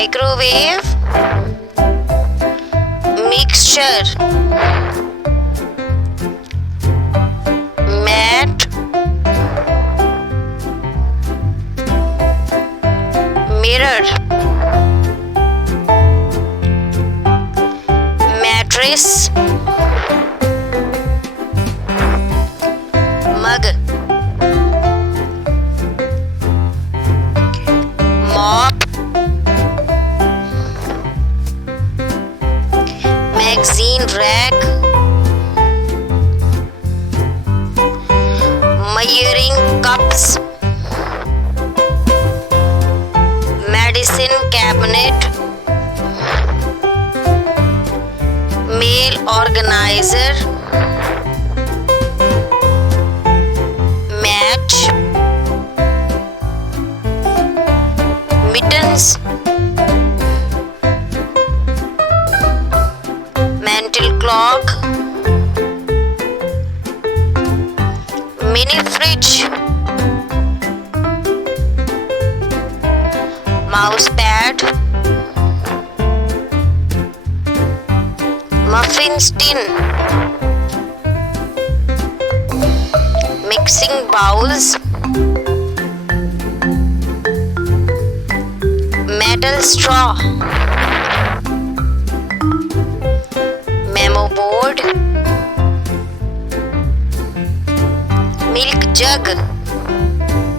microwave, mixture, mat, mirror, mattress, mug, mop, magazine rack, measuring cups, medicine cabinet, mail organizer, match, mittens, mantle clock, mini fridge, mouse pad, muffin tin, mixing bowls, metal straw, memo board, milk jug,